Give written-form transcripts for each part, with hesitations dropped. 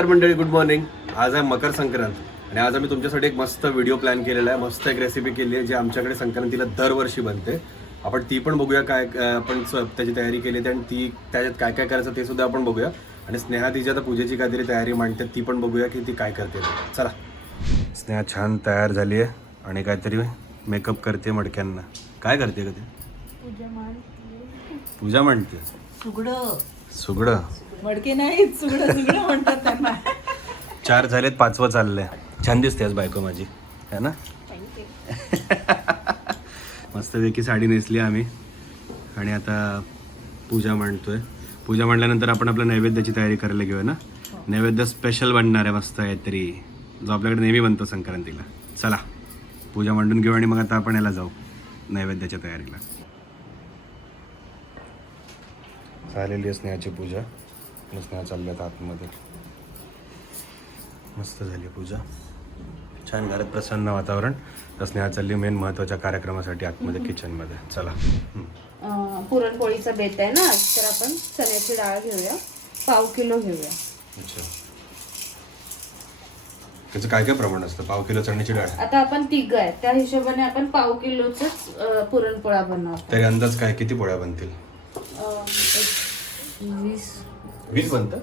नमस्कार मंडळी, good morning. आज आहे मकर संक्रांत आणि आज आम्ही तुमच्यासाठी एक मस्त व्हिडिओ प्लॅन केलेला आहे. मस्त एक रेसिपी केली आहे जी आमच्याकडे संक्रांतीला दरवर्षी बनते. आपण ती पण बघूया, काय आपण त्याची तयारी केली आणि ती त्याच्यात काय काय करायचं ते सुद्धा आपण बघूया. आणि स्नेहा तिची आता पूजेची काहीतरी तयारी मांडते, ती पण बघूया की ती काय करते. चला. स्नेहा छान तयार झाली आहे आणि काहीतरी मेकअप करते मडक्यांना. काय करते का ती? पूजा मांडते. सुगडं मडके नाही, सुगडं म्हणतात त्यांना. 4 झालेत, 5वं चाललंय. छान दिसते आज बायको माझी, है ना? मस्तपैकी साडी नेसली आम्ही आणि आता पूजा मांडतोय. पूजा मांडल्यानंतर आपण आपल्या नैवेद्याची तयारी करायला घेऊया ना. नैवेद्य स्पेशल बनणार आहे मस्त काहीतरी, जो आपल्याकडे नेहमी बनतो संक्रांतीला. चला पूजा मांडून घेऊ आणि मग आता आपण याला जाऊ नैवेद्याच्या तयारीला. झालेली आहे स्नेहाची पूजा. स्नेहा चालल्यात आतमध्ये. मस्त झाली पूजा, छान घरात प्रसन्न वातावरण. तर स्नेहा चालली मेन महत्त्वाच्या कार्यक्रमासाठी आतमध्ये किचनमध्ये. चला. पुरणपोळीचा बेत आहे ना, तर आपण चण्याची डाळ घेऊया, 1/2 किलो घेऊया. अच्छा, त्याचं काय काय प्रमाण असतं? 1/2 किलो चण्याची डाळ. आता आपण 3 आहे, त्या हिशोबाने आपण 1/2 किलोच पुरणपोळा बनवतो. तरी अंदाज काय, किती पोळ्या बनतील? 20 बनतं.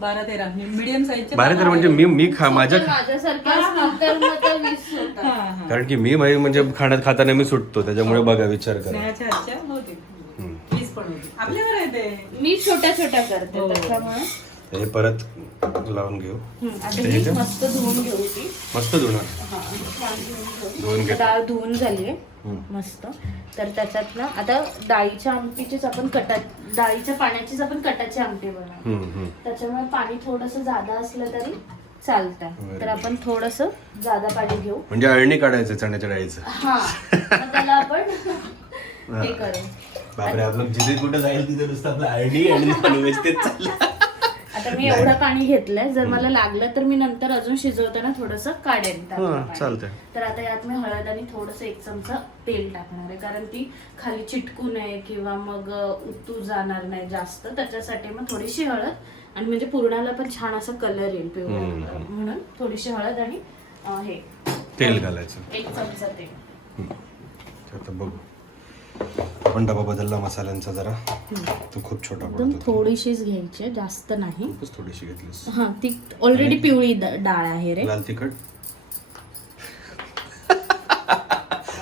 12-13 मीडियम साईजचे. 12-13 म्हणजे मी माझ्यासारख्या असतील तर मग ते 20 होतात. कारण की मी म्हणजे खाताना मी सुटतो, त्याच्यामुळे बघा विचार करा. स्नेहाच्या हातच्या होते 20 पण होते. आपल्यावर आहे ते. मी छोट्या छोट्या करते, त्याच्यामुळे हे परत लावून घेऊ. आता ही मस्त धुवून घेऊ. ती मस्त धुणार. धुवून घे. डाळ धुवून झालीये मस्त. तर त्याच्यात ना आता डाळीच्या आमटीचीच आपण डाळीच्या पाण्याचीच आपण कटाची आमटी बनवू. त्याच्यामुळे पाणी थोडंसं जादा असलं तरी चालतं. तर आपण थोडंसं जादा पाणी घेऊ. म्हणजे अळणी काढायचं चण्याच्या डाळीचं. हा, मग त्याला आपण हे करू. बापरे, आपलं जिथे कुठे जाईल तिथे नुसतं आपलं अळणी आणि नॉनव्हेज तेच चाललं. आता मी एवढं पाणी घेतलंय, जर मला लागलं तर मी नंतर अजून शिजवताना थोडंसं काढेन. चालतंय. तर आता यात मी हळद आणि थोडंसं 1 चमचा तेल टाकणार आहे, कारण ती खाली चिटकू नये किंवा मग उतू जाणार नाही जास्त. त्याच्यासाठी मग थोडीशी हळद, आणि म्हणजे पुरणाला पण छान असा कलर येईल पिवळा, म्हणून थोडीशी हळद आणि हे तेल घालायचं. 1 चमचा तेल. आता बघू, आपण डबा बदलला मसाल्यांचा जरा. तो खूप छोटा एकदम पडतो. थोडीशीच घ्यायची, जास्त नाही. खूपच थोडीशी घेतलीस. हा, ती ऑलरेडी पिवळी डाळ आहे रे. लाल तिखट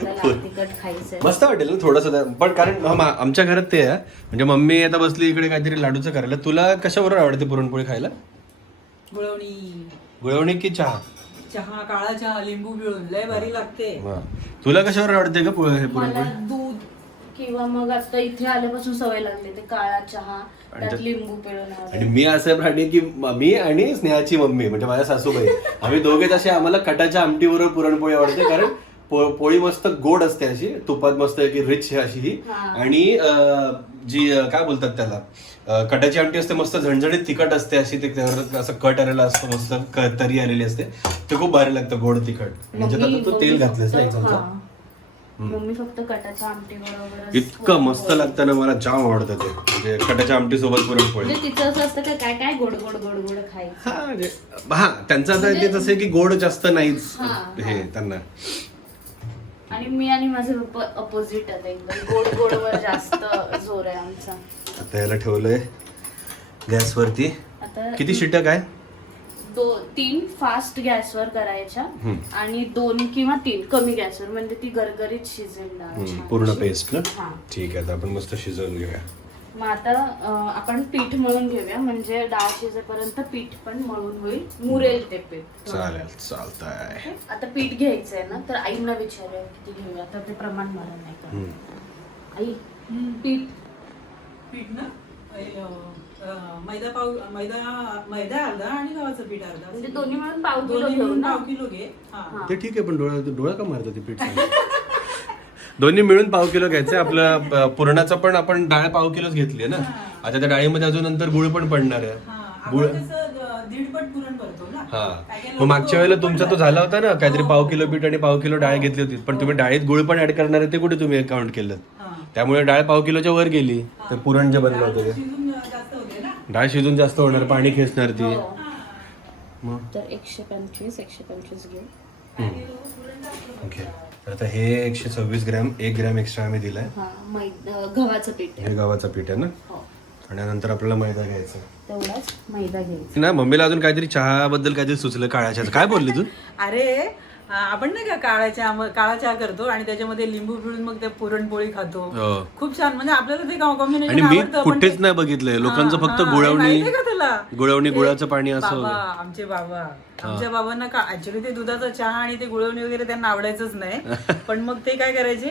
लाल तिखट खायचंय. मस्त वाटेल ना थोडंसं, पण कारण आमच्या घरात ते आहे. म्हणजे मम्मी आता बसली इकडे काहीतरी लाडूचं करायला. तुला कशाबरोबर आवडते पुरणपोळी खायला? गुळवणी की चहा? चहा, काळा चहा, लिंबू पिळून लय भारी लागते. तुला कशावर आवडते का मला पुरणपोळी? दूध किंवा मग आता इथे आल्यापासून सवय लागली ते काळा चहा, त्यात लिंबू पिळून. आणि मी असं प्राणी की मी आणि स्नेहाची मम्मी म्हणजे माझ्या सासूबाई, आम्ही दोघेच असे. आम्हाला कटाच्या आमटीबरोबर पुरणपोळी आवडते, कारण पोळी मस्त गोड असते, अशी तुपात मस्त की रिच अशी ही. आणि जी काय बोलतात त्याला, कटाची आमटी असते मस्त झणझणीत तिखट असते अशी. ते असं कट आलेला असतो, मस्त तरी आलेली असते. ते खूप भारी लागतं गोड तिखट. म्हणजे आता तू तेल घातलंस ना 1 चमचा. मम्मी फक्त कटाच्या आमटी बरोबर इतकं मस्त लागतं ना, मला जाम आवडतं ते. म्हणजे कटाच्या आमटी सोबत पुरणपोळी. म्हणजे तिचं असं असतं काय काय गोड गोड गोड गोड खायचं. हा, त्यांचं आता ते तसं आहे की गोड जास्त नाहीच हे त्यांना. आणि मी आणि माझे पप्पा अपोजिट आहेत एकदम. गोड गोडवर जास्त जोर आहे आमचा. आता याला ठेवलंय गॅसवरती. आता किती शिट्ट्या काय? 3 फास्ट गॅसवर करायच्या आणि 2 किंवा 3 कमी गॅसवर, म्हणजे ती गरगरीत शिजेल डाळ. पूर्ण पेस्ट ना. हा. ठीक आहे, आता आपण मस्त शिजवून घेऊया. मग आता आपण पीठ मळून घेऊया, म्हणजे डाळ शिजेपर्यंत पीठ पण मळून होईल, मुरेल ते पीठ. चालेल, चालतंय. आता पीठ घ्यायचंय ना, तर आईंना विचारूया किती घेऊया. तर ते प्रमाण मला नाही का. आई, पीठ ना मैदा अर्धा आणि गव्हाचं पीठ अर्धा, म्हणजे दोन्ही मिळून 1/2 किलो दोन्ही घेऊ मिळून ना. 1/2 किलो घे. ते ठीक आहे, पण डोळा का मारतो ते पीठ? दोन्ही मिळून 1/2 किलो घ्यायचं. आपलं पुरणाचं पण आपण डाळ 1/2 किलोच घेतली ना. आता त्या डाळीमध्ये अजून नंतर गुळ पण पडणार आहे. गुळ 1.5 पट पुरण भरतो ना. हा, मग मागच्या वेळेला तुमचा तो झाला होता ना, काहीतरी 1/2 किलो पीठ आणि 1/2 किलो डाळ घेतली होती. पण तुम्ही डाळीत गुळ पण ऍड करणार आहे, ते कुठे तुम्ही काउंट केलं? त्यामुळे डाळ 1/2 किलोच्या वर गेली. ते पुरण जे बनलं होतं ते. डाळ शिजून जास्त होणार, पाणी खेचणार ती. हो. मग तर 125 घेऊ. ओके, तर आता हे 126 ग्रॅम, 1 ग्रॅम एक्स्ट्रा आम्ही दिलाय. हा गव्हाचं पीठ आहे. हे गव्हाचं पीठ आहे ना. हो. आणि नंतर आपल्याला मैदा घ्यायचा तेवढाच मैदा घ्यायचा. ना. मम्मीला अजून काहीतरी चहा बद्दल काहीतरी सुचलं, काळ्या चहा. काय बोलली तू? अरे आपण नाही का काळा चहा करतो आणि त्याच्यामध्ये लिंबू पिळून मग ते पुरणपोळी खातो. हो. खूप छान, म्हणजे आपल्याला ते आणि कॉम्बिनेशन मी आवडतं. पण कुठेच ते- नाही बघितलंय लोकांचं, फक्त हा, गुळवणी, माहितीये का तुला? गुळवणी, ते गुळाचं पाणी असं. बाबा, आमच्या बाबांना का ऍक्च्युली ते दुधाचा चहा आणि ते गुळवणी वगैरे त्यांना आवडायचंच नाही. पण मग ते काय करायचे,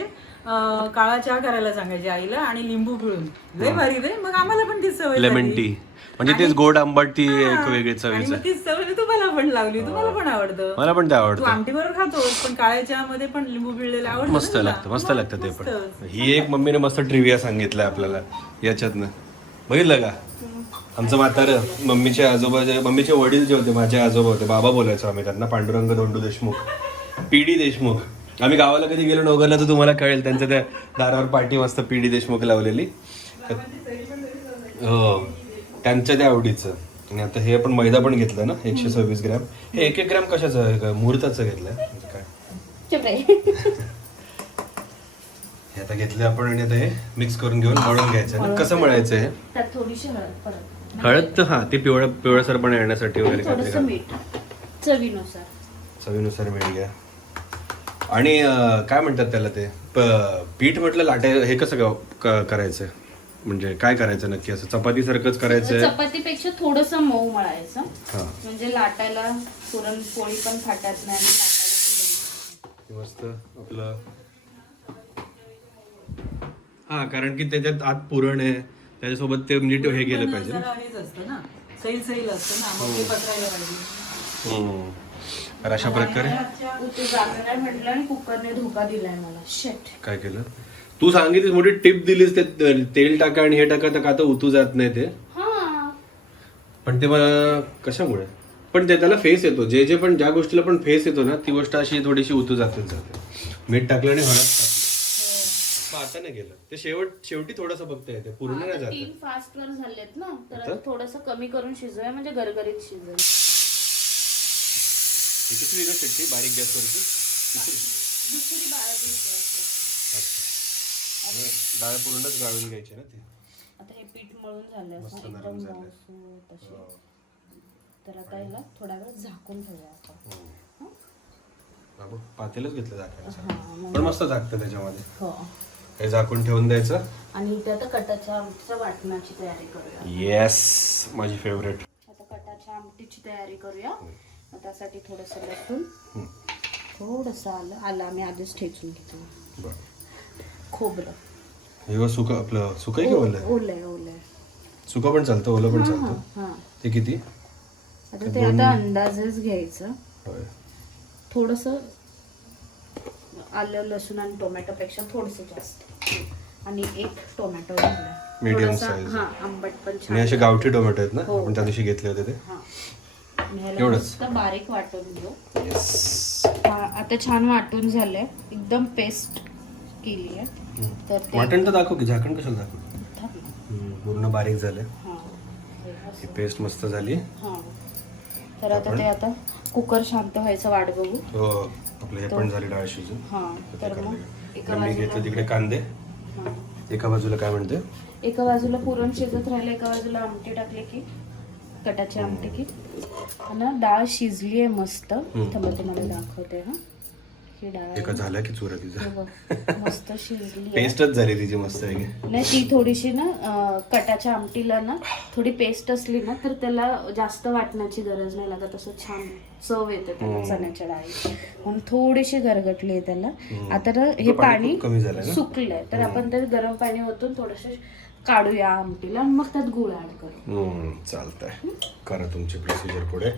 काळा चहा करायला सांगायचे आईला आणि लिंबू पिळून. लय भारी रे. मग आम्हाला पण ती सवय लेमन झाली. टी म्हणजे तेच गोड आंबट, ती एक हा. वेगळी आणि चवीचं. मग तीच सवय तुम्हाला पण लावली. तुम्हाला पण आवडतं. मला पण ते तू आवडतं. आमटी बरोबर खातोस, पण काळ्या चहामध्ये पण लिंबू पिळलेलं आवडतं. मस्त लागतं, मस्त लागतं ते पण. ही एक मम्मीने मस्त ट्रिव्हिया सांगितलंय आपल्याला याच्यातनं. बघितलं का? आमचं म्हातारं, मम्मीचे वडील जे होते, माझे आजोबा होते, बाबा बोलायचो आम्ही त्यांना, पांडुरंग धोंडू देशमुख, पीडी देशमुख. आम्ही गावाला कधी गेलो नवघरला तर तुम्हाला कळेल, त्यांच्या त्या दारावर पाठी मस्त पीडी देशमुख लावलेली. हो, त्यांच्या त्या आवडीचं. आणि आता हे आपण मैदा पण घेतलं ना, 126 ग्रॅम. हे 1 ग्रॅम कशाचं आहे का? मुहूर्ताचं घेतलंय म्हणजे काय? चुप रे. हे आता घेतलं आपण आणि आता हे मिक्स करून घेऊन मळून घ्यायचं ना. कसं मळायचं हे? त्यात थोडीशी हळद परत. हळद तर हा, ती पिवळसरपणा येण्यासाठी वगैरे थोडंसं काहीतरी मीठ चवीनुसार. चवीनुसार मीठ घ्या. आणि काय म्हणतात त्याला ते पीठ म्हटलं लाटाय, हे कसं करायचं म्हणजे काय करायचं नक्की? असं चपाती सारखंच करायचं? चपातीपेक्षा थोडंसं मऊ मळायचं, हा, म्हणजे लाटायला पुरणपोळी पण फाटत नाही आणि लाटायला पण जमतं. मस्त आपलं. हा, कारण की त्याच्यात आत पुरण आहे, त्याच्यासोबत ते म्हणजे हे गेलं पाहिजे ना. जरा हेच असतं ना, सैल असतं ना, मग ते पसरायला पाहिजे. तर अशा प्रकारे उतू जाणार आहे म्हटलं आणि कुकरने धोका दिलाय मला. शेट. काय केलं तू? सांगितलीस, मोठी टिप दिलीस, ते तेल टाका आणि हे टाका, तर का तर उतू जात नाही ते. हा, पण ते मला कशामुळे? पण ते त्याला फेस येतो, जे पण ज्या गोष्टीला पण फेस येतो ना, ती गोष्ट अशी थोडीशी उतू जाते. मीठ टाकलं आणि हळद टाकली, आता नाही गेलं ते. शेवटी थोडंसं बघता येते, पूर्ण नाही जात. 3 फास्ट वर झालेत ना, तर आता थोडंसं कमी करून शिजवूया, म्हणजे गरगरीत शिजवेल. किती वेगळं शेट्टी बारीक गॅसवरती? दुसरी 12-20 गॅसवर. डाळ पूर्णच गाळून घ्यायची ना ती. आता हे पीठ मळून झालं मस्त असं नरम एकदम झालंय. मऊसूत अशी. तर आता याला थोडा वेळ झाकून ठेवूया आपण. बाबू पातेलच घेतलं झाकायचं, हा, मग- पण मस्त झाकतं त्याच्यामध्ये. हो. हे झाकून ठेवून द्यायचं. आणि इथे आता कटाच्या आमटीच्या वाटणाची तयारी करूया. येस, माझी फेवरेट. आता कटाच्या आमटीची तयारी करूया. मग त्यासाठी थोडंसं लसूण, थोडंसं आलं आम्ही आधीच ठेचून घेतो. खोबरं हे सुकं, आपलं सुकं आहे की ओलं? ओलंय. सुकं पण चालतं, ओलं पण हा चालतं. हा. ते किती? आता ते आता अंदाजच घ्यायचं. होय. थोडंसं आलं, लसूण आणि टोमॅटोपेक्षा थोडंसं जास्त. आणि 1 टोमॅटो घेतला. Medium थोडासा- size. हा, आंबट पण आणि छान. असे गावठी टोमॅटो आहेत ना, हो. आपण त्या दिवशी घेतले होते ते. हा. आणि ह्याला एवढंच? मस्त बारीक वाटून घेऊ. येस. हा, आता छान वाटून झालंय, एकदम पेस्ट केली आहे. तर ते वाटण तर दाखव की, झाकण कशाला दाखव? थांब ना. पूर्ण बारीक झाले. हा. हे असं. ही पेस्ट मस्त झाली. हा. तर आता ते आता कुकर शांत व्हायचं वाट बघू. हो, आपलं हे पण झाली डाळ शिजून. हा. तर मग एका मी घेतलं बाजूला तिकडे कांदे, हा. एका बाजूला काय म्हणते, एका बाजूला पुरण शिजत राहिलं, एका बाजूला आमटी टाकली की, कटाची आमटी की, आणि डाळ शिजली आहे मस्त. थांबा तुम्हाला दाखवते. हा, ही डाळ एका झाल्या की चुरा तिचा. हे बघ, मस्त शिजली आहे. पेस्टच झाली तिची मस्त आहे. नाही, ती थोडीशी ना कटाच्या आमटीला ना थोडी पेस्ट असली ना, तर त्याला जास्त वाटण्याची गरज नाही लागत. असं छान चव येते त्याला चण्याच्या डाळीची, म्हणून थोडीशी गरगटली आहे त्याला. आता ना हे पाणी खूप कमी झालंय ना? सुकलंय, तर आपण ते गरम पाणी ओतून थोडंसं काढूया आमटीला, आणि मग त्यात गुळ ऍड करू. चालतंय, करा तुमची प्रोसिजर पुढे.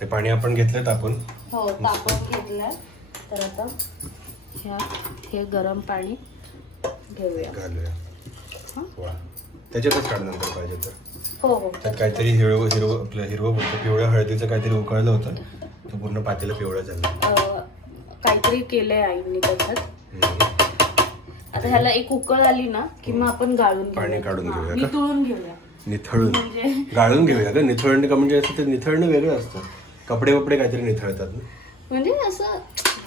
ते पाणी आपण घेतलं तापून. हो, तापवून घेतलंय. तर आता हे गरम पाणी घेऊया. घालूया. वा, त्याच्यातच काढ नंतर पाहिजे तर. हो. त्यात काहीतरी हिरवं बोलतो, पिवळ्या हळदीचं काहीतरी उकळलं होतं, ते पूर्ण पातेलं पिवळं झालं. काहीतरी केलंय आईने त्याच्यात. आता ह्याला एक उकळ आली ना की मग आपण गाळून पाणी घेऊया. काढून हा, घेऊया का? नितळून घेऊया. निथळून म्हणजे गाळून घेऊया का? निथळण का म्हणजे असं ते निथळणं वेगळं असतं. कपडे वपडे काहीतरी निथळतात ना. म्हणजे असं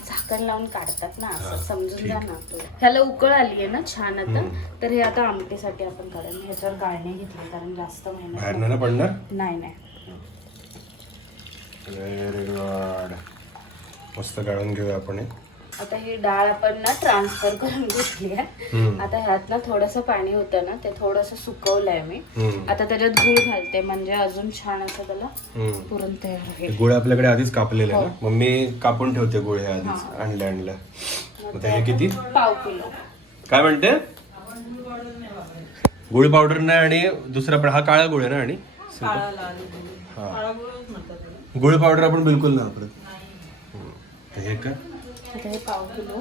झाकण लावून काढतात ना, असं समजून जा ना तुला. ह्याला उकळ आली आहे ना छान आता. तर हे आता आमटीसाठी आपण करेन. ह्याच्यावर गाळणे घेतले कारण जास्त मेहनत बाहेर नाही ना पडणार. नाही. Very good. मस्त गाळून घेऊया आपण हे. आता ही डाळ आपण ना ट्रान्सफर करून घेतली आहे. आता ह्यात ना थोडंसं पाणी होतं ना, ते थोडंसं सुकवलंय मी. आता त्याच्यात गूळ घालते म्हणजे अजून छान असं त्याला पुरण तयार होईल. गुळ आपल्याकडे आधीच कापलेले ना, मम्मी कापून ठेवते गुळ हे आधीच आणलं. मग हे किती? पाव किलो. काय म्हणते? गुळ पावडर नाही आणि दुसरा पण हा काळा गुळ आहे ना. आणि काळा लाल गुळ. काळा गुळच म्हणतात त्याला. गुळ पावडर आपण बिलकुल नाही वापरत. हे का? आता हे पाव किलो.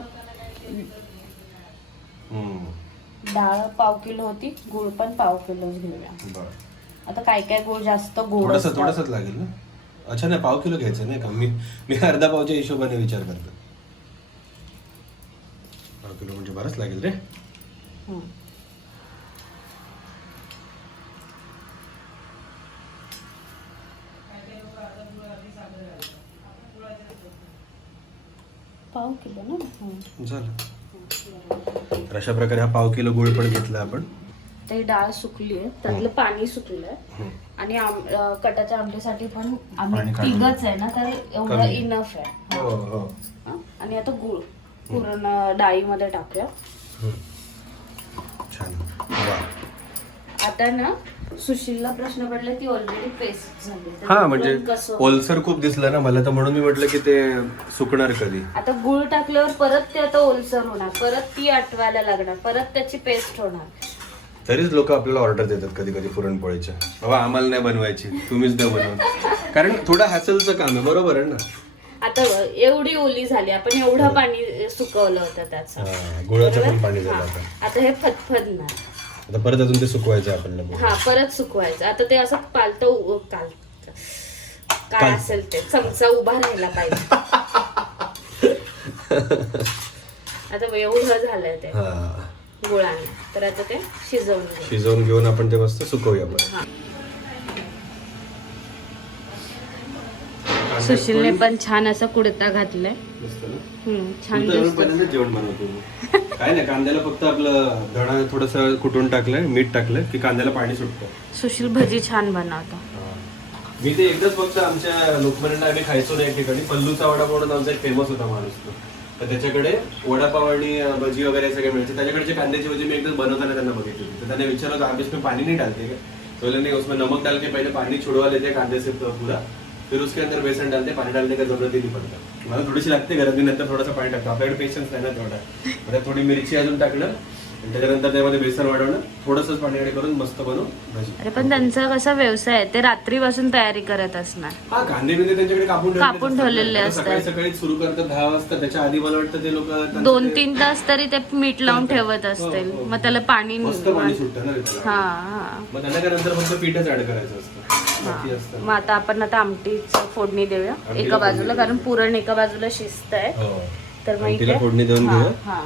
डाळ पाव किलो होती, गुळ पण पाव किलोच घेऊया. बरं. आता काय काय गुळ जास्त गोड असतात. थोडंसंच लागेल ना. अच्छा नाही, पाव किलो घ्यायचं नाही का? मी अर्धा पावच्या हिशोबाने विचार करतो. पाव किलो म्हणजे बरंच लागेल रे. पाव किलो ना. झालं. तर अशा प्रकारे हा पाव किलो गुळ पण घेतला आपण. ते डाळ सुकली आहे, त्यातलं पाणी सुकलंय. आणि कटाच्या आमटीसाठी पण आम्ही तिघच आहे ना, तर एवढं इनफ आहे. हा? आणि आता गुळ पूर्ण डाळीमध्ये टाकूया. छान. आता ना सुशीलला प्रश्न पडला, ती ऑलरेडी पेस्ट झाली. तर हा पुरण म्हणजे कसं? ओलसर खूप दिसलं ना मला, तर म्हणून मी म्हटलं की ते सुकणार कधी. आता गुळ टाकल्यावर परत ते आता ओलसर होणार, परत ती आटवायला लागणार, परत त्याची पेस्ट होणार. तरीच लोक आपल्याला ऑर्डर देतात कधी कधी पुरणपोळीच्या. बाबा आम्हाला नाही बनवायची, तुम्हीच द्या बनवून. कारण थोडं हॅसलचं काम आहे. बरोबर आहे ना. आता एवढी ओली झाली, आपण एवढं पाणी सुकवलं होतं त्याचं. गुळाचं पण पाणी झालं आता. आता हे फदफदणार. आता परत अजून ते सुकवायचं आपल्याला. हा, परत सुकवायचं. आता ते असं काय असेल ते चमचा उभा राहायला पाहिजे. आता एवढं झालंय ते गुळाने. तर आता ते शिजवून घेऊन आपण ते मस्त सुकवूया. सुशीलने पण छान असं कुडता घातलंय. छान पहिल्यांदा जेवण बनवतो. काय नाही, कांद्याला फक्त आपलं धणा थोडस कुटून टाकलंय, मीठ टाकलंय की कांद्याला पाणी सुटतं. सुशील भजी छान बनवतो. मी ते एकदाच फक्त आमच्या लोकमंडळात आम्ही खायचो ना, एक ठिकाणी पल्लूचा वडा म्हणून आमचा एक फेमस होता माणूस. तर त्याच्याकडे वडापाव आणि भजी वगैरे सगळे मिळते. त्याच्याकडचे कांद्याची भजी मी एकदाच बनवताना त्यांना बघितली होती. तर त्यांना विचारलं आप इसमें पानी नहीं डालते क्या? तो बोले नहीं, उसमें नमक डाल के पहले पानी छुड़वा लेते कांदे से पूरा, फिर उसके अंदर बेसन डालते, पानी डालने का जरूरत ही नहीं पड़ता. मला थोडीशी लागते घरात, मी नंतर थोडंसं पाणी टाकतो. आपल्याकडे पेशन्स नाही ना तेवढा. म्हणजे थोडी मिरची अजून टाकलं, त्याच्यानंतर त्यामध्ये बेसन वाढवणं, थोडंसंच पाणी ऍड करून मस्त बनवून भजी. अरे पण त्यांचा कसा व्यवसाय आहे, ते रात्रीपासून तयारी करत असणार. हा, कांदे बिंदे त्यांच्याकडे कापून ठेवलेले असतात. सकाळी सुरू करतात 10 वाजता. त्याच्या आधी मला वाटतं ते लोक 2-3 तास तरी ते मीठ लावून ठेवत असतील. मग त्याला पाणी मस्त पाणी सुटतं ना त्याला. हा. मग त्यानंतर फक्त पीठच ऍड करायचं असतं. मग आता आमटीचं फोडणी देऊया एका बाजूला, कारण पुरण एका बाजूला शिजत आहे. तर मग तिला फोडणी देऊन घेऊया. हा.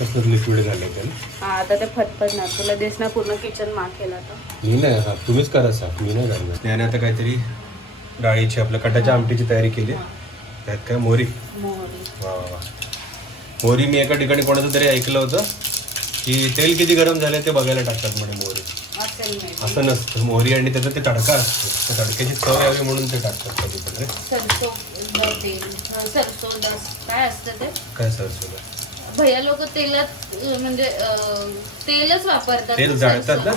कसलं लिक्विड झालंय त्याला. हा, आता ते फटफटणार. तुला देस ना पूर्ण किचन केला तर. मी नाही साफ, तुम्हीच करा साफ, मी नाही करणार. त्याने आता काहीतरी डाळीची आपल्या कटाच्या आमटीची तयारी केली. त्यात काय मोहरी. मोहरी मी एका ठिकाणी कोणाचं तरी ऐकलं होतं की तेल किती गरम झाले ते बघायला टाकतात म्हणे मोहरी. असं नसतं. मोहरी आणि त्याचा ते तडका असतो, त्या तडक्याची चव यावी म्हणून ते टाकतात कधी पण रे. काय असतं ते? काय सरसो? भैया लोक तेलात म्हणजे तेलच वापरतात. तेल जाळतात ना,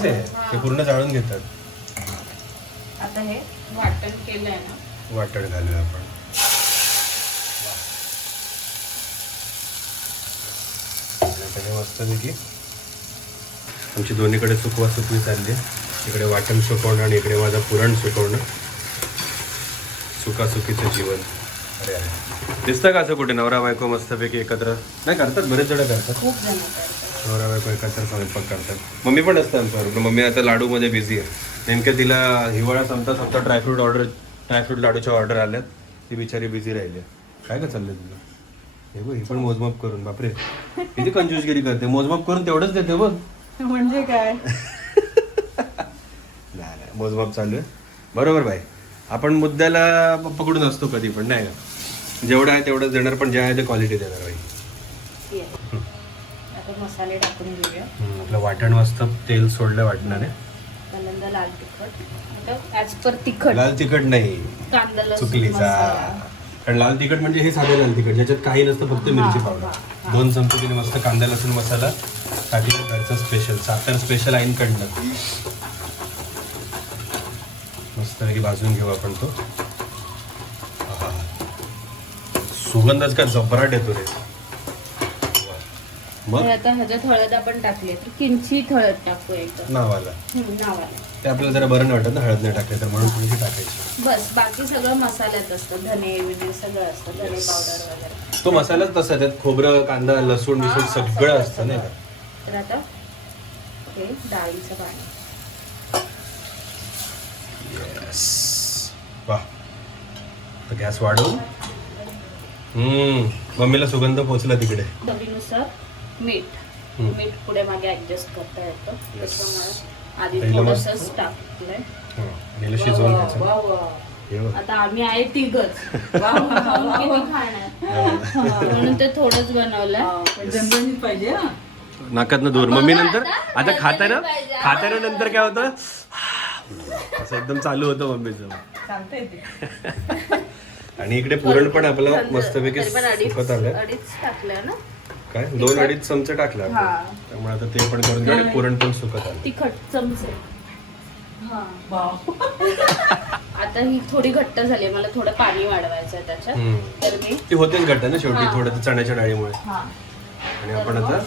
ते पूर्ण जाळून घेतात. आता हे वाटण केलंय ना, वाटण घालूया आपण. मस्तपैकी आमची दोन्हीकडे सुकवा सुकवी चालली. इकडे वाटण सुकवणं आणि इकडे माझं पुरण सुकवणं. सुकासुकीचं जीवन. अरे अरे, दिसतं का असं कुठे नवरा बायको मस्तपैकी एकत्र? नाही करतात, बरेच जण करतात. खूप जण करतात. नवरा बायको एकत्र स्वयंपाक करतात. मम्मी पण असतं आमच्याबरोबर. मम्मी आता लाडूमध्ये बिझी आहे. नेमक्या तिला हिवाळा संपता ड्रायफ्रूट लाडूच्या ऑर्डर आल्यात. ती बिचारी बिझी राहिली. काय का चाललंय तुला? हे बघ, ही पण मोजमाप करून. बापरे, किती कंजूसगिरी करते. मोजमाप करून तेवढंच देते बघ. म्हणजे काय? मोजमाप चालू आहे. बरोबर बाई, आपण मुद्द्याला पकडून असतो कधी पण, नाही का? जेवढं आहे तेवढंच देणार, पण जे आहे ते क्वालिटी देणार बाई. आता मसाले टाकून घेऊया. आपलं वाटण मस्त तेल सोडलं वाटणाने. पहिल्यांदा लाल तिखट, ॲज पर तिखट, लाल तिखट नाही, कांदा लसूण चुकलीचा. मसाला. कारण लाल तिखट म्हणजे हे साधे लाल तिखट, ज्याच्यात काही नसतं, फक्त मिरची पावडर. 2 चमचे तिने मस्त कांदा लसूण मसाला टाकला, घरचा स्पेशल, साखर स्पेशल आईनकडनं. मस्तपैकी भाजून घेऊ आपण तो. आहा. सुगंधच का जबराट येतो रे. मग तर आता ह्याच्यात हळद आपण टाकली, तर किंचित हळद टाकू एकदम नावाला नावाला. ते आपल्याला जरा बरं नाही वाटत ना हळद नाही टाकले तर, म्हणून थोडीशी टाकायची. बस बाकी सगळं मसाल्यात असतं, धने विने सगळं असतं, धने पावडर वगैरे. तो मसालाच तसा, त्यात खोबरं कांदा लसूण बिसूण सगळं असतं नाही का. तर आता हे डाळीचं पाणी. वाह, तर गॅस वाढवून. मम्मीला सुगंध पोचला तिकडे. चवीनुसार मीठ. हम्म. मीठ पुढे मागे ऍडजस्ट करता येतं, त्याच्यामुळे आधी पहिलं मग- थोडंसंच टाकलंय. याला शिजवून वा, घ्यायचं. वा, वा. हे बघ. आता आम्ही आहे तिघच, वा, वा, वा, वा. किती खाणार म्हणून ते थोडंच बनवलंय. पण झणझणीत पाहिजे हा. नाकातनं दूर. मम्मी नंतर आता आता खाताना पाहिजे. खाताना नंतर काय होतं, असं एकदम चालू होतं मम्मीचं. चालतंय ते. आणि इकडे पुरण पण आपलं मस्तपैकी तरी पण सुकत आलंय. अडीच टाकलंय ना काय 2-2.5 चमचे टाकला आपण. हा. त्यामुळे आता ते पण करून घेऊ आणि पुरण पण सुकत आलं. तिखट चमचे. हा. वाव. आता ही थोडी घट्ट झाली, मला थोडं पाणी वाढवायचं आहे त्याच्यात. तर मी ती होतेच घट्ट ना शेवटी, हा. थोडं ते चण्याच्या डाळीमुळे. हा आणि आपण आता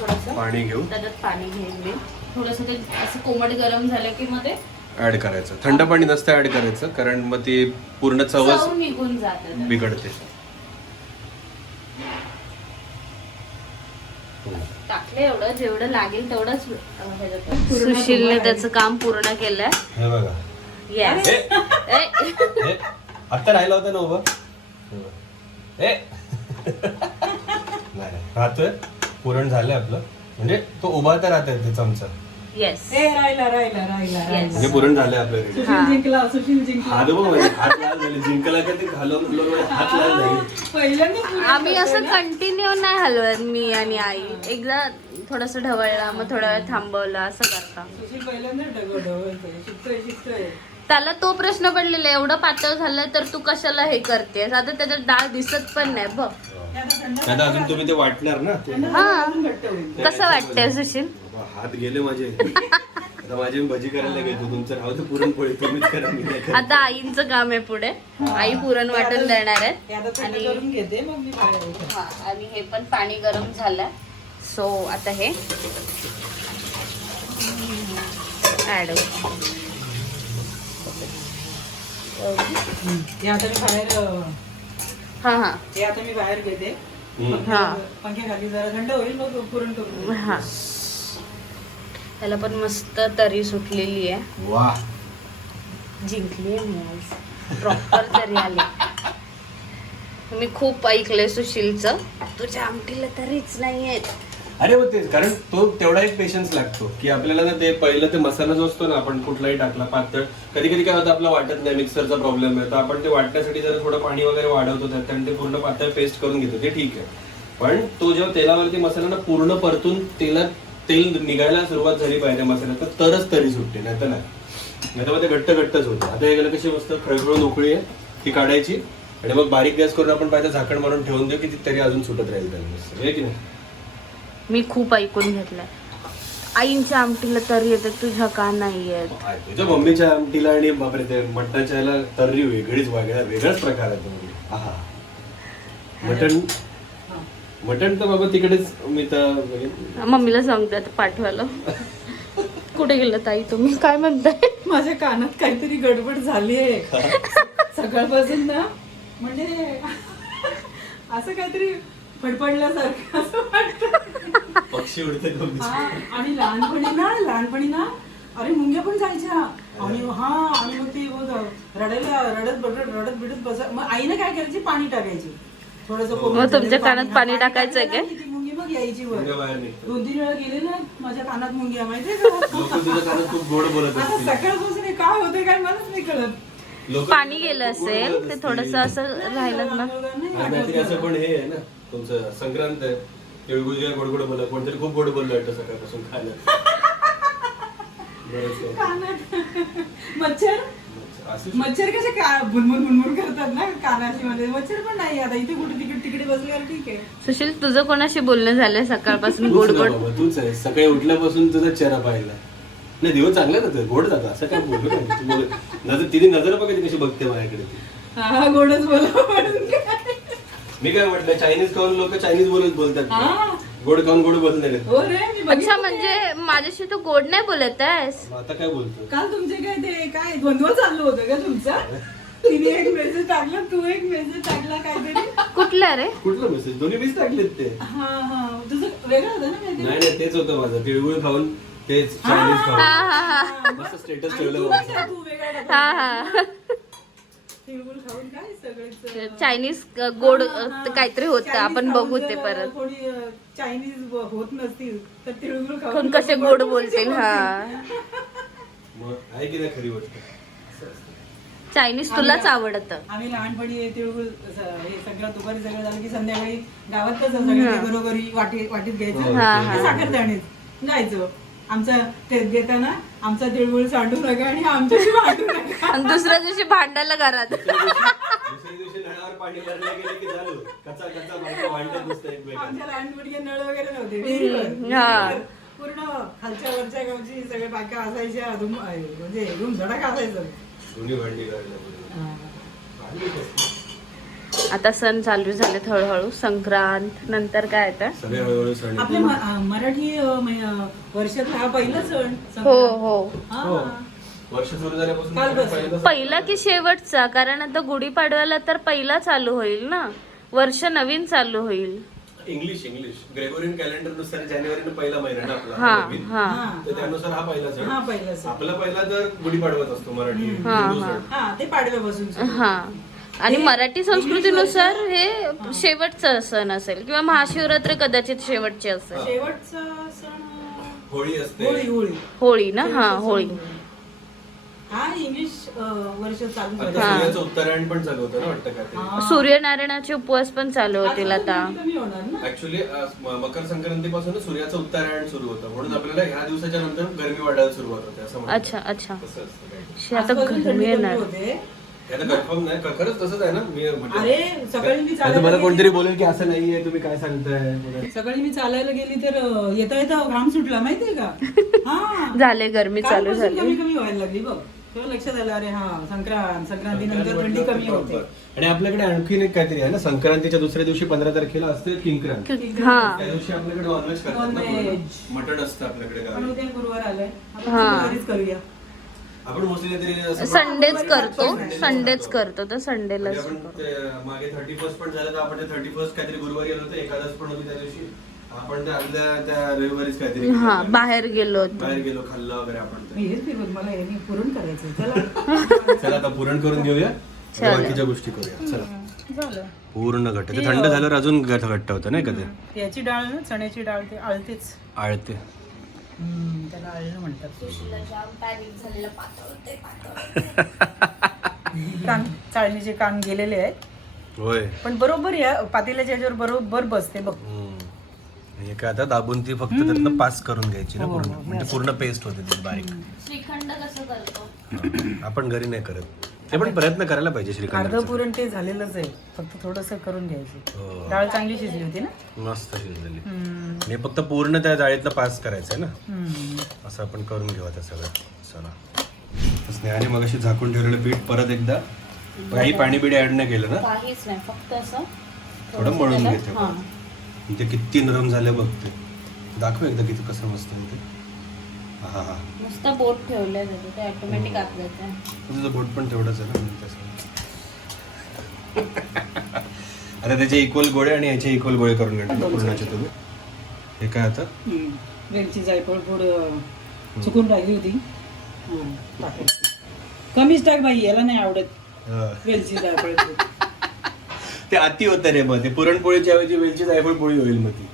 थोडंसं पाणी घेऊ, त्याच्यात पाणी घेईन मी. थोडंसं ते असं कोमट गरम झालं की मग ते ऍड करायचं. थंड पाणी नसतं ऍड करायचं, कारण मग ती पूर्ण चवच चव निघून जाते. बिघडते. टाकले एवढं जेवढं लागेल तेवढंच ह्याच्यात. सुशीलने त्याचं काम पूर्ण केलंय. हे बघा, येस. हे आता राहिला होता ना उभं. हे नाही राहतोय. पुरण झालंय आपलं, म्हणजे तो उभा तर राहतोय ते चमचा. येस. ए, राहिला राहिला राहिला राहिला. म्हणजे पुरण झालंय आपलं ready. सुशील जिंकला, सुशील जिंकला. हात बघ म्हणजे हात लाल झाले, जिंकला का ते घालवून हात लाल झाले. पहिल्यांदा पुरण आम्ही असं करतोय ना. कंटिन्यू नाही हलवत, मी आणि आई. एकदा थोडस ढवळला मग थोडा वेळ थांबवलं असं करता. सुशील पहिल्यांदा ढवळतोय. शिकतोय शिकतोय. त्याला तो प्रश्न पडलेला आहे, एवढं पातळ झालंय तर तू कशाला हे करतेस. आता त्याच्यात डाळ दिसत पण नाही बघ. आता अजून तुम्ही ते वाटणार ना ते. हा. घट्ट होईल. कसं वाटतंय सुशील. बाबा, हात गेले माझे. आता माझी भजी करायला घेतो, तुमचं राहू दे पुरणपोळी, तुम्हीच करा, मी नाही करत. आता आईंचं काम आहे पुढे. आई पुरण वाटून देणार हे आहेत. आता थंड करून घेते मग मी बाहेर येते. हा, आणि हे पण पाणी गरम झालंय. सो आता हे ऍड हे आता मी बाहेर हा हा हे आता मी बाहेर घेते. हा. पंख्याखाली जरा थंड होईल मग पुरण करून. हा. त्याला पण मस्त तरी सुटलेली आहे. वाह, जिंकली आहे मी आज. प्रॉपर तरी आली. मी खूप ऐकलंय सुशीलचं, तुझ्या आमटीला तरीच नाही येत. अरे मग तेच, कारण तो तेवढा एक पेशन्स लागतो की आपल्याला ना ते पहिलं ते मसाला जो असतो ना, आपण कुठलाही टाकला पातळ, कधी कधी काय होतं आपला वाटत नाही, मिक्सरचा प्रॉब्लेम आहे, तर आपण ते वाटण्यासाठी जरा थोडं पाणी वगैरे वाढवतो त्यात आणि ते पूर्ण पातळ पेस्ट करून घेतो, ते ठीक आहे. पण तो जेव्हा तेलावरती मसाला ना पूर्ण परतून तेल निघायला सुरुवात झाली पाहिजे मसाल्यात, तरच तरी सुटते, नाही तर नाही. नाही तर मग ते घट्टच होतं. आता हे गेलं कशी मस्त खळखळून उकळी आहे, ती काढायची आणि मग बारीक गॅस करून आपण पाहिजे झाकण मारून ठेवून देऊ की ती तरी अजून सुटत राहील त्याला, आहे की नाही. मी खूप ऐकून घेतलंय, आईंच्या आमटीला तरी येते, तुझ्या का नाही येत. तुझ्या मम्मीच्या आमटीला आणि बापरे ते मटणाच्या याला तर्री वेगळाच प्रकार आहे तो. आहा, मटण तर बाबा तिकडेच मी तर मम्मीला सांगते आता पाठवायला. कुठे गेलं ताई तुम्ही, काय म्हणताय. माझ्या कानात काहीतरी गडबड झाली आहे सकाळपासून ना, म्हणजे असं काहीतरी फडफडल्यासारखं असं वाटतं. पक्षी उडते. आणि लहानपणी ना अरे मुंग्या पण जायच्या आणि आणि मग ते रडत बिडत बस. मग आईने काय करायची, पाणी टाकायची थोडस. मग तुमच्या कानात पाणी टाकायचंय काय? मुंगी मग यायची वर. बाहेर निघतो. 2-3 वेळा गेले ना माझ्या कानात मुंग्या, माहितीये का. लोक तुझ्या कानात खूप गोड बोलत आता असतील. सकाळपासून हे काय होते काय मलाच नाही कळत. लोकं पाणी गेलं असेल ते थोडस असं राहिलं ना. आणि नाहीतरी असं पण हे आहे ना तुमचं संक्रांत आहे, तिळगुळ घ्या गोड गोड बोला. कोणतरी खूप गोड बोललं वाटतं सकाळपासून खायला. बरंच आहे. मच्छर असू मच्छर कसे बुनबुन बुनबुन करतात ना कानाशी मध्ये. मच्छर पण नाही आता इथे कुठे तिकडे बसल्यावर ठीक आहे. सुशील तुझं कोणाशी बोलणं झालंय सकाळपासून गोड तूच ना गोड? बाबा, तूच आहे. सकाळी उठल्यापासून तुझा चेहरा पाहिला नाही. दिवस चांगला जातो, गोड जातो. असं काय बोलू नका. तू बोल नजर, तिने नजर बघा ती कशी बघते माझ्याकडे ती. हा गोडच बोला म्हणून काय. मी काय म्हटलं, चायनीज खाऊन लोक चायनीज बोलतात हा. का? गोड खाऊन गोड बोलत नाही. हो रे मी बघितलं. अच्छा म्हणजे माझ्याशी तू गोड नाही बोलत आहेस? मग आता काय बोलतो? काल तुमचे काय ते काय द्वंद्व चाललं होतं का तुमचा? तिने एक मेसेज टाकला, तू एक मेसेज टाकला काहीतरी. कुठला रे? कुठलं मेसेज? दोन्ही बीच टाकलेत ते. हा तुझं वेगळं होतं ना काहीतरी. नाही तेच होतं माझं. तिळगुळ खाऊन तेच चायनीज हा खाऊन हा हा मस्त स्टेटस आणि ठेवलं तू बाबा. कसा? तू वेगळा टाकला. हा हा. तिळगुळ खाऊन काय सगळेच चायनीज गोड हा, हा. काहीतरी होतं, चायनीज आपण खाऊन बघू जर ते परत. कोणी चायनीज होत नसतील तर तिळगुळ कोण खाऊन कसे गोड बोलतील. हा मग आहे की नाही खरी गोष्ट? चायनीज तुलाच आवडतं. आम्ही लहानपणी तिळगुळ हे सगळं दुपारी सगळं झालं की संध्याकाळी गावात कसं सगळ्या घरोघरी वाटीत घ्यायचं. हा, हा. ते साखरदाणीत जायचं. आमचा ते देताना आमचा तिळगुळ सांडू नका आणि आमच्याशी भांडू नका. आणि दुसऱ्या दिवशी भांडायला घरात. दुसऱ्या दिवशी नळावर पाणी भरलं गेलं की झालं. कचा बायका भांडत नुसतं एकमेकांना. आमच्या लहानपणी नळ वगैरे नव्हते. विहिरीवर. हा. पूर्ण खालच्या वरच्या गावची सगळ्या बायका असायच्या. म्हणजे रूम धडाका असायचं. दोन्ही भांडी करायला. आता सण चालू झालेत हळूहळू. संक्रांत नंतर काय येतं? सगळे हळूहळू सण आपले मराठी वर्षातला हा पहिला सण. हो हो. हा. हो. वर्ष सुरू झाल्यापासून कालपासून. पहिल्यांदा पहिला की शेवटचा? कारण आता गुढीपाडव्याला तर पहिला चालू होईल ना, वर्ष नवीन चालू होईल. इंग्लिश ग्रेगोरियन कॅलेंडर नुसार जानेवारीनं पहिला महिना ना आपला हा नवीन. हा तर त्यानुसार हा पहिला सण. हा पहिला सण. आपला पहिला तर गुढीपाडवाच असतो मराठी हा, हिंदू हा. सण. हा ते पाडव्यापासून सुरू. हा. आणि हे मराठी संस्कृतीनुसार इंग्लिश हे शेवटचा सण असेल किंवा महाशिवरात्र कदाचित शेवटची असेल. शेवटचा सण होळी असते. होळी होळी ना. हा शेवटचा होळी. सण हा इंग्लिश वर्ष चालू आता झालं. सूर्याचं उत्तरायण पण चालू होतं ना वाटतं का ते? हा. सूर्यनारायणाचे उपवास पण चालू होतील आता. कमी होणार ना. ऍक्च्युली मकर संक्रांतीपासूनच सूर्याचं उत्तरायण सुरू होतं, म्हणून आपल्याला ह्या दिवसाच्या नंतर गरमी वाढायला सुरुवात होते असं म्हणतात. अच्छा अच्छा. तसं असतं काही. शी, आता आजपासून गरमी थंडी कमी येणार. होते. हे आता कन्फर्म नाही, खरंच तसंच आहे ना? मी अरे सकाळी मी आता चालायला मला गेली- कोणतरी बोलेल की असं नाहीये, तुम्ही काय सांगताय वगैरे. सकाळी मी चालायला गेली तर येता येता घाम सुटला माहितीये का? हा झाले गरमी चालू कालपासून झाली. कमी कमी व्हायला लागली बघ. तेव्हा लक्षात आलं अरे हा संक्रांती नंतर थंडी कमी होते. आणि आपल्याकडे आणखीन एक काहीतरी आहे ना, संक्रांतीच्या दुसऱ्या दिवशी 15 तारखेला असते किंक्रांत. हा त्या दिवशी आपल्याकडे नॉनव्हेज करतात ना पूर्ण. नॉनव्हेज. मटण असतं आपल्याकडे पण गावी. उद्या गुरुवार आलाय आपण हा. गुरुवारीच करूया. आपण मोस्टली तरी असं- संडेच करतो. Sunday संडेच करतो तर संडेलाच. म्हणजे आपण ते मागे 31st पण झालं तर आपण ते 31st काहीतरी गुरुवारी गेलो होतो, एकादश पण होती त्या दिवशी. आपण ते आदल्या त्या रविवारीच काहीतरी हा केलं. बाहेर गेलो होतो. बाहेर गेलो, खाल्लं वगैरे आपण मी ते. हेच फिरवत मला हे पुरण करायचं. चला चला आता पुरण करून घेऊया, चला. बाकीच्या गोष्टी करूया. चला झालं. पूर्ण घट्ट. ते थंड झाल्यावर अजून घट्ट होतं नाही का ते? याची डाळ ना चण्याची डाळ ते आळतेच. आळते. त्याला आळणं म्हणतात. कान चाळणीचे कान गेलेले आहेत होय. पण बरोबर या पातेल्याच्या याच्यावर बरोबर बसते बघ. हे काय आता दाबून ती फक्त त्यातनं पास करून घ्यायची ना हो, पूर्ण, हो, म्हणजे पूर्ण पेस्ट होते ती बारीक. श्रीखंड कसं करतो? आपण घरी नाही करत ते, पण प्रयत्न करायला पाहिजे अर्ध श्रीखंड. पुरण ते झालेलंच आहे, फक्त थोडस करून घ्यायचं. हो. डाळ चांगली शिजली होती ना. मस्त शिजलेली. हम्म. आणि फक्त पूर्ण त्या जाळीतनं पास करायचं आहे ना, हम्म. असं आपण करून घेऊ आता सगळं. चला स्नेहाने मगाशी झाकून ठेवलेलं पीठ परत एकदा, काही पाणी बिडी ऍड नाही केलं ना, काहीच नाही, फक्त असं थोडं मळून त्याला- घेते. हा. ते किती नरम झाले बघते, दाखव एकदा किती कसं मस्त आहे ते. हा हा, नुसतं बोट ठेवलंय त्याचं, ते ऑटोमॅटिक आत जातं. तुझं बोट पण तेवढंच आहे ना तसं. आता त्याचे इक्वल गोळे आणि याचे इक्वल गोळे करून घेतले पूर्णाचे तुम्ही. हे काय आता वेलची जायफळ पूड चुकून राहिली होती. टाकायची. कमीच टाक बाई, याला नाही आवडत वेलची जायफळ पूड. ते अति होतं रे मग, ते पुरणपोळीच्या ऐवजी वेलची जायफळ पोळी होईल मग ती.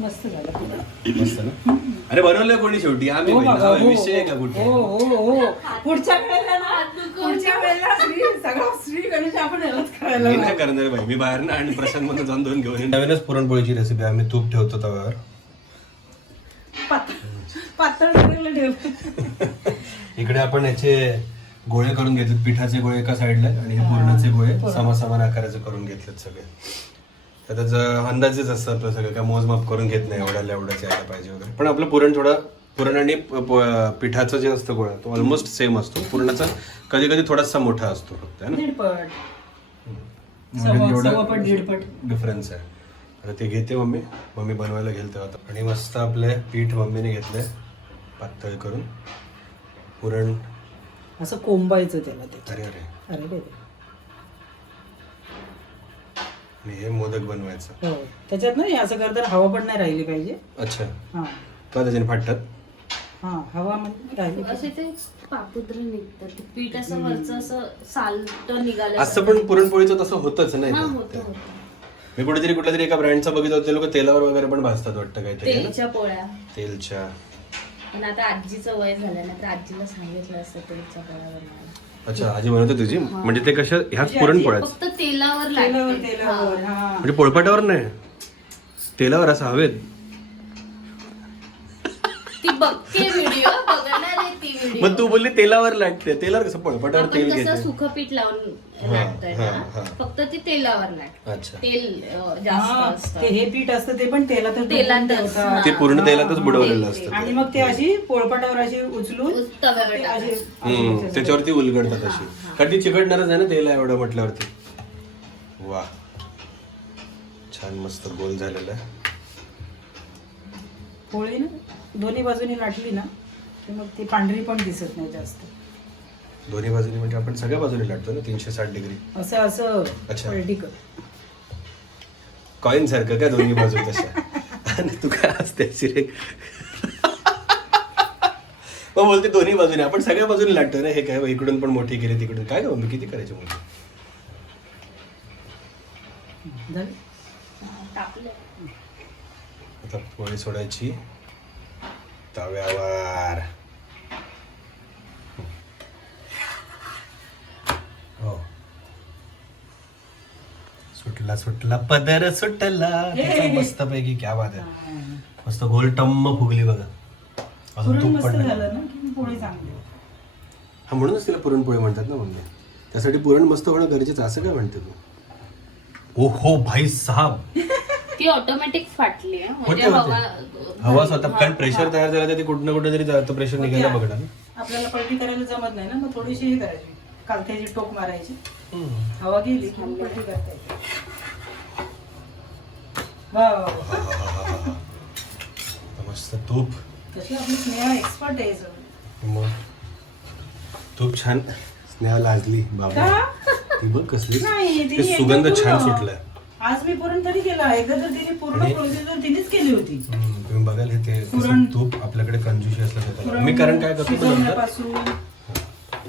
मस्त झालं मस्त ना. अरे बनवलं कोणी शेवटी आम्ही हो बाबा, हो, विषय आहे का कुठे हो हो हो पुढच्या वेळेला श्री सगळं श्री गणेश आपण यालाच करायला मी नाही करणार भाई, मी बाहेर ना आणि प्रशांत मध्ये जाऊन दोन घेऊन येईन. नवीनच पुरणपोळीची रेसिपी आम्ही तूप ठेवतो तव्यावर. पातळ करायला ठेवलं. इकडे आपण याचे गोळे करून घेतलेत, पिठाचे गोळे एका साईडला आणि हे पुरणाचे गोळे समान आकाराचे करून घेतलेत सगळे. तर त्याचं अंदाजेच असतं आपलं सगळं, काय मोजमाप करून घेत नाही एवढ्याला एवढंच यायला पाहिजे वगैरे. पण आपलं पुरण आणि पिठाचं जे असतं गोळा तो ऑलमोस्ट सेम असतो. पुरणाचा कधी कधी थोडासा मोठा असतो फक्त, है ना? दीडपट डिफरन्स आहे. आता ते घेते मम्मी बनवायला गेल तेव्हा. आणि मस्त आपले पीठ मम्मीने घेतलंय पातळ करून, पुरण असं कोंबायचं त्याला ते. अरे अरे रे. आणि हे मोदक बनवायचं. हो त्याच्यात नाही असं करताना हवा पण नाही राहिली पाहिजे. अच्छा, हा का त्याच्याने फाटतात? हा हवा म्हणजे राहिली असे ते पापुद्र निघतात, ते पीठ असं वरचं असं साल्ट निघालं असं पण पुरणपोळीचं तसं होतच नाही हा ते. होतं. मी कुठल्या तरी एका ब्रँडचा बघितलं होतं, ते लोक तेलावर वगैरे पण भाजतात वाटतं काहीतरी, है ना? तेलच्या पोळ्या. तेलच्या. पण आता आजीचं वय झालं ना, तर आजीला सांगितलं असतं तेलच्या पोळ्या बनवायला. अच्छा, आजी बनवते तुझी? म्हणजे ते कशा ह्याच पुरणपोळ्याच? फक्त तेलावर तेलावर लागते. तेलावर हा म्हणजे पोळपाटावर नाही, तेलावर असं हवेत. ती बघते व्हिडिओ, बघणार आहे ती व्हिडिओ. मग तू बोलली तेलावर लागते, तेलावर कसं पोळपाटावर आपण तेल कसं घेते? सुखं पीठ लावून लाटतोय हा, ना, हा. फक्त ती तेलावर लागते. अच्छा, तेल जास्त हा, असतं. ते हे पीठ असतं ते पण तेलातच तेलातच, ठेवतात. हा. ते पूर्ण तेलातच बुडवलेलं तेल, असतं. आणि मग ते अशी पोळपाटावर अशी उचलून तव्यावर ते टाकायचं. अशी त्याच्यावरती उलगडतात अशी. कारण ती चिकटणारच आहे ना तेल एवढं म्हटल्यावरती. वा, छान मस्त गोल झालेला आहे. पोळी ना दोन्ही बाजूनी लाटली ना की मग ती पांढरी पण दिसत नाही जास्त. दोन्ही बाजूनी म्हणजे आपण सगळ्या बाजूने लाटतो ना 360 डिग्री. असं असं अच्छा. पलटी कर. कॉइन सारखं काय दोन्ही बाजू तशा? आणि तू काय असते रे? मग बोलते दोन्ही बाजूने, आपण सगळ्या बाजूने लाटतो ना. हे काय इकडून पण मोठी केली तिकडून, काय गं मी किती करायची मोठी? झालं? टाकलं. आता पोळी सोडायची तव्यावर. हो, सुटला पदर सुटला. मस्त पैकी, क्या बात आहे. मस्त गोल टम्म फुगली बघा. अजून पुरण तूप मस्त पण नाही. झालं ना की पोळी चांगली. हा, म्हणूनच तिला पुरणपोळी म्हणतात ना मम्मी. त्यासाठी पुरण मस्त होणं गरजेचं, असं काय म्हणते तू? ओ हो भाई साहब, ती ऑटोमॅटिक फाटली आहे. म्हणजे होते. हवा स्वतः, कारण प्रेशर तयार झाला तर ती कुठं ना कुठं तरी जातं, प्रेशर निघायला बघणार ना. आपल्याला पलटी करायला जमत नाही ना, मग थोडीशी हे करायची, कालथ्याची टोक मारायची, हवा गेली की मग पलटी करता येते. वा वा वा. मस्त तूप. तशी आपली स्नेहा एक्सपर्ट आहे सगळं. मग तूप छान. स्नेहा लाजली बाबा. का? ती बघ कसली, नाही, ते तिने सुगंध एकदम छान पूर्ण- सुटलाय. आज मी पुरण तरी केला, एकदा तर तिने पूर्ण आणि- प्रोसिजर तिनेच केली होती. तुम्ही बघाल हे ते कसं पुरण- तूप आपल्याकडे कंजूशी असलं तर त्याला. पुरण मी कारण काय करतो नंतर शिजवण्यापासून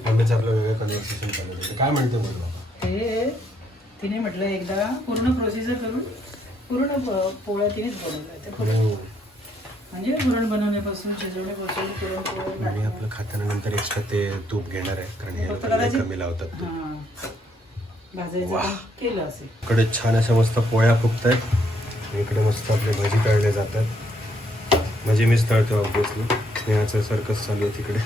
मम्मीचं आपलं वेगळं कन्व्हर्सेशन चालू होतं. काय म्हणते मग बाबा? ते तिने म्हटलं एकदा पूर्ण प्रोसिजर करून पूर्ण पोळ्या तिनेच बनवल्या. ते पुरण हो. म्हणजे पुरण बनवण्यापासून शिजवण्यापासून पुरण पोळ्या मी आपलं खाताना नंतर एक्स्ट्रा ते तूप घेणार आहे, कारण हे फक्त लोकं लय कदाचित- कमी लावतात तूप. हा. भाजायचं वाह. पण केलं असेल. इकडे छान अशा मस्त पोळ्या फुगतायत. इकडे मस्त आपले भजी तळले जातात. भजी मीच तळतो ऑब्विसली. स्नेहाचं सर्कस चालू आहे तिकडे.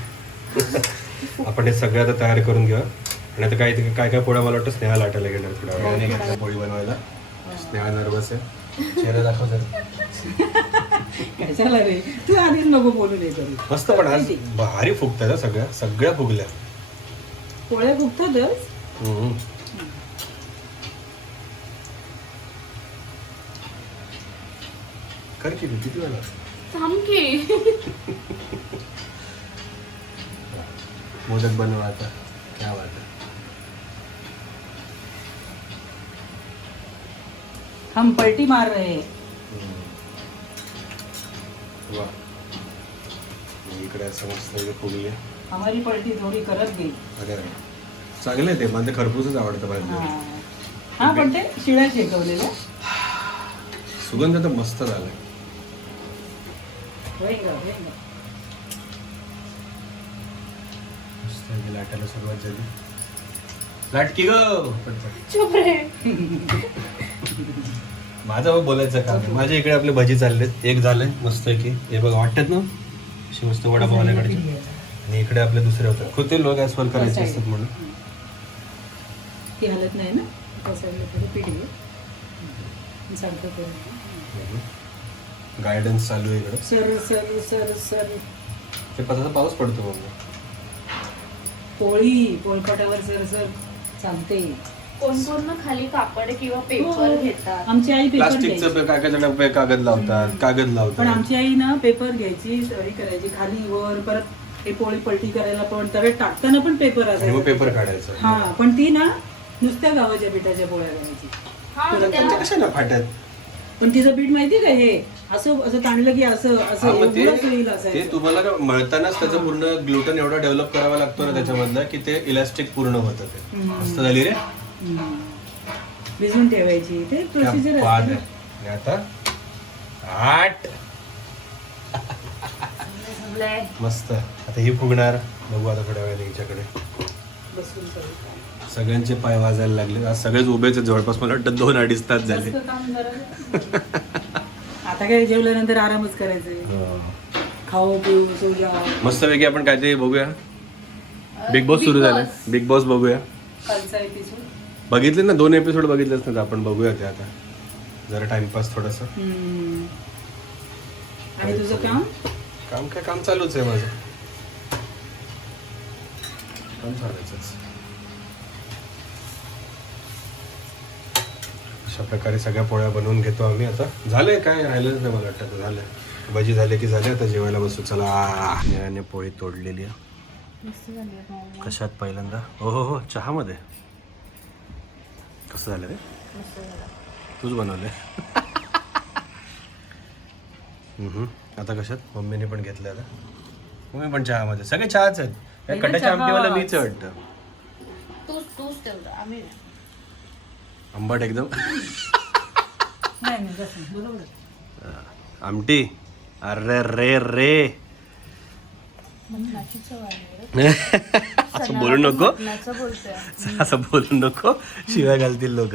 आपण हे सगळं आता तयार करून घेऊ. आणि आता काय काय पोळ्या मला वाटतं स्नेहा लाटायला गेणार थोड्या वेळाने घेतल्या पोळी बनवायला. स्नेहा नर्वस आहे. चेहरा दाखव जरा. कशाला रे, तू आधीच नको बोलू दे तरी. मस्त, पण आज भारी फुगतात हा सगळ्या फुगल्या. पोळ्या फुगतातच. कर की तू, किती वेळा? थांब की. मोदक बनवा आता. क्या बात आहे. हम पलटी मार रहे हैं. वा, इकडे असं मस्त फुगली आहे. हमारी पलटी थोडी करत गेली. अरे चांगलं आहे ते. मला ते खरपूसच आवडतं हा. पाहिजे. हा पण ते शिळ्या शेकवलेल्या. सुगंध तर मस्त झालाय. मस्त आहे, लाटायला सुरुवात झाली. लाट की ग चुप रे. माझं बोलायचं काम आहे. माझ्या इकडे आपले भजी चाललेत. एक झालंय मस्त की हे बघा वाटतात ना अशी मस्त वडापाव आल्याकडे. आणि इकडे आपले दुसरे होतात खुदे लोक गॅसवर करायचे असतात म्हणून. ती हलत नाही ना पीठ घे. गायडन्स चालू आहे इकडे. सर सर सर सर ते पदार्थ पाऊस पडतो मग पोळी पोळपाटावर सर सर चालते. कोण कोण ना खाली कापड किंवा पेपर घेतात. आमची आई पेपर घ्यायची. प्लास्टिकचं काय काय जण कागद लावतात कागद पण लावतात. आमची आई ना पेपर घ्यायची हे करायची खाली वर परत हे पोळी पलटी करायला पण तव्यात टाकताना पण पेपर आणि मग असायचा. पेपर काढायचं. हा पण ती ना नुसत्या गव्हाच्या पिठाच्या पोळ्या करायची. हा, त्यांच्या कशा ना फाट्यात. पण तिचं पीठ माहिती का हे असं असं ताणलं की असं असं हा, मग एवढंच होईल ते असायचं. तुम्हाला ना मळतानाच त्याचं पूर्ण ग्लुटन एवढा डेव्हलप करावा लागतो ना त्याच्यामधला की ते इलास्टिक पूर्ण होतं ते. मस्त झाली रे. भिजवून ठेवायची ते प्रोसिजर क्या बात असते आहे. ना. आणि आता आठ संपलंय. मस्त. आता ही फुगणार बघू आता थोड्या वेळाने हिच्याकडे. बसून करू. सगळ्यांचे पाय वाजायला लागले. आज सगळेच उभेच आहेत जवळपास. मला वाटतं 2-2.5 तास झाले. जास्त काम जरा. आता काय जेवल्यानंतर आरामच करायचंय. खाऊ पिऊ सोजा. मस्त पैकी आपण काहीतरी बघूया. बिग बॉस सुरू झालाय. बिग बॉस बघूया. कालचा एपिसोड बघितले ना 2 एपिसोड बघितलेच ना आपण. बघूया ते आता जरा टाइमपास थोडस. आणि तुझं काम काम काय काम चालूच आहे माझं. काम चालायचंच. अशा प्रकारे सगळ्या पोळ्या बनवून घेतो आम्ही. आता झालंय काय राहिलंच नाही मला वाटतं. झालंय भजी झाले की झाले. आता जेवायला बसू चला. निळाने पोळी तोडलेली आहे. कशात पहिल्यांदा हो हो हो चहामध्ये. कसं झालं रे. तूच बनवले. आता कशात मम्मीने पण घेतलं आता. मम्मी पण चहामध्ये. सगळे चहाच आहेत. काय कटाच्या आमटीवाला मीच आहे वाटतं. तूच तेवढं आम्ही नाही. आंबाट एकदम. नाही नाही तसं नाही. बरोबर. आमटी अरे रे रे. मटणाची चव आहे. असं बोलू नको. मटणाचं बोलतोय. असं बोलू नको. शिवाय घालतील लोक.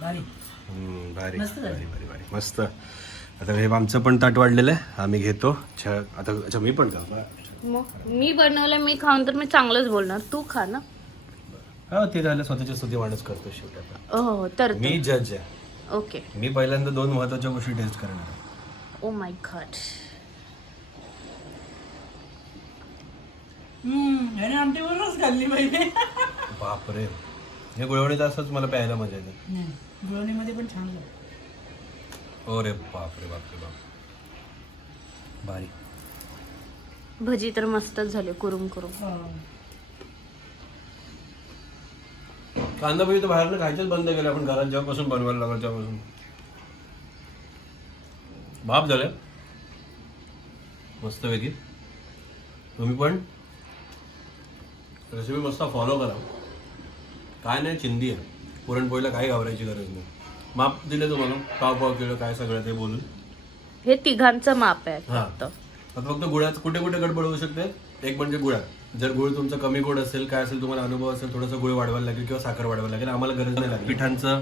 भारी भारी मस्त झालं. भारी भारी भारी मस्त. आता हे आमचं पण ताट वाढलेलं आहे. आम्ही घेतो. आता अच्छा मी पण का. मग मी बनवलं मी खाऊन तर मी चांगलंच बोलणार. तू खा ना. हा ते झालं स्वतःच्या स्तुती वाढच करतो शेवटी आपण. हो तर मी जज आहे. ओके. मी पहिल्यांदा 2 महत्वाच्या गोष्टी टेस्ट करणार आहे. Oh my God. आणि आमटीवरूनच खाल्ली पाहिजे. बापरे. हे गुळवणीचं असंच मला प्यायला मजा येते. नाही गुळवणीमध्ये पण छान लागतं. अरे बापरे बापरे बाप. भारी. भजी तर मस्तच झाले कुरुम कुरुम. कांदा भजी तर बाहेरनं खायचंच बंद केलं आपण. घरात जेव्हापासून बनवायला लागलं तेव्हापासून बाप झालं मस्तपैकी. तुम्ही पण रेसिपी मस्त फॉलो करा. काय नाही चिंदी आहे. पुरणपोळीला काही घाबरायची गरज नाही. माप दिलं तुम्हाला पाव किलो काय सगळं ते बोलून. हे तिघांचं माप आहे हां फक्त. आता फक्त गुळात कुठे कुठे गडबड होऊ शकते. एक म्हणजे गुळात जर गुळ तुमचा कमी गोड असेल काय असेल तुम्हाला अनुभव असेल थोडंसं गुळ वाढवायला लागेल किंवा साखर वाढवायला लागेल. आम्हाला गरज नाही लागेल. पिठांचं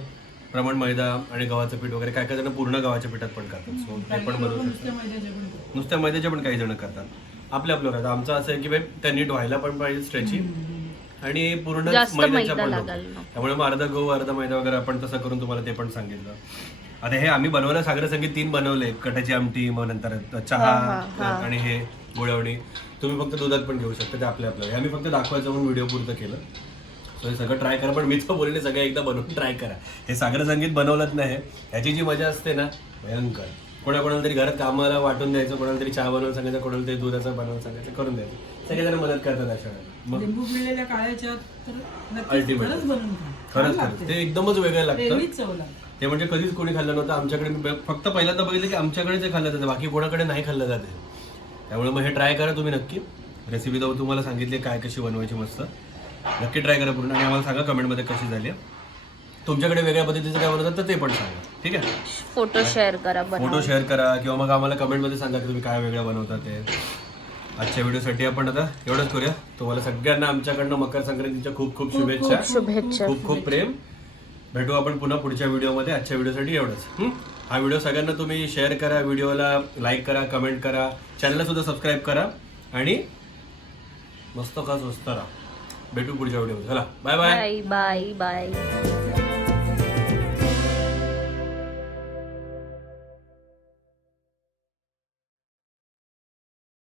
प्रमाण मैदा आणि गव्हाचं पीठ वगैरे काय काय जण पूर्ण गव्हाच्या पिठात पण करतात. सो ते पण बनवू शकतात. नुसत्या मैद्याचे पण काही जण करतात. आपल्या आपलं आमचं असं आहे की बाई त्या नीट व्हायला पण पाहिजे स्ट्रेची आणि पूर्ण जास्त मैद्याच्या मैदा पण लागेल नको. ना. त्यामुळे मग अर्धा गहू अर्धा मैदा वगैरे आपण तसं करून तुम्हाला ते पण सांगितलं. आता हे आम्ही बनवलं सागर संगीत 3 बनवले. कटाची आमटी मग नंतर चहा आणि हे गुळवणी. तुम्ही फक्त दुधात पण घेऊ शकता. ते आपल्या हे आम्ही फक्त दाखवायचं म्हणून व्हिडिओ पुरतं केलं. सो हे सगळं ट्राय करा. पण मीच बोलले सगळं एकदा बनवून ट्राय करा. हे सागर संगीत बनवलंच नाही. ह्याची जी मजा असते ना भयंकर. कोणाकोणाला तरी घरात कामाला वाटून द्यायचं. कोणाला तरी चहा बनवून सांगायचं. कोणाला तरी दुधाचं बनवून सांगायचं. करून द्यायचं. सगळेजण मदत करतात अशा वेळेला. मग लिंबू पिळलेल्या काळ्याच्या तर नक्कीच Ultimate. खरंच बनवून खा. खरंच छान खरंच लागते. ते एकदमच वेगळं लागतं. वेगळीच चव लागते. ते म्हणजे कधीच कोणी खाल्लं नव्हतं आमच्याकडे. मी फक्त पहिल्यांदा बघितलं की आमच्याकडेच हे खाल्लं जातं. बाकी कोणाकडे नाही खाल्लं जाते. त्यामुळे मग हे ट्राय करा तुम्ही नक्की. रेसिपी तर तुम्हाला सांगितली काय कशी बनवायची मस्त. नक्की ट्राय करा पूर्ण आणि आम्हाला सांगा कमेंटमध्ये कशी झाली. तुमच्याकडे वेगळ्या पद्धतीचं काय बनवतात तर ते पण सांगा, ठीक आहे. फोटो शेअर करा, फोटो शेअर करा किंवा मग आम्हाला कमेंटमध्ये सांगा की तुम्ही काय वेगळं बनवता ते. आजच्या व्हिडिओसाठी आपण आता एवढंच करूया. तुम्हाला सगळ्यांना आमच्याकडनं मकर संक्रांतीच्या खूप खूप शुभेच्छा, खूप खूप प्रेम. भेटू आपण पुन्हा पुढच्या व्हिडिओमध्ये. आजच्या व्हिडिओसाठी एवढंच. हा व्हिडिओ सगळ्यांना तुम्ही शेअर करा, व्हिडिओला लाईक करा, कमेंट करा, चॅनलला सुद्धा सबस्क्राईब करा आणि मस्त का स्वस्त राहा. भेटू पुढच्या व्हिडिओमध्ये. चला bye bye. Bye bye bye.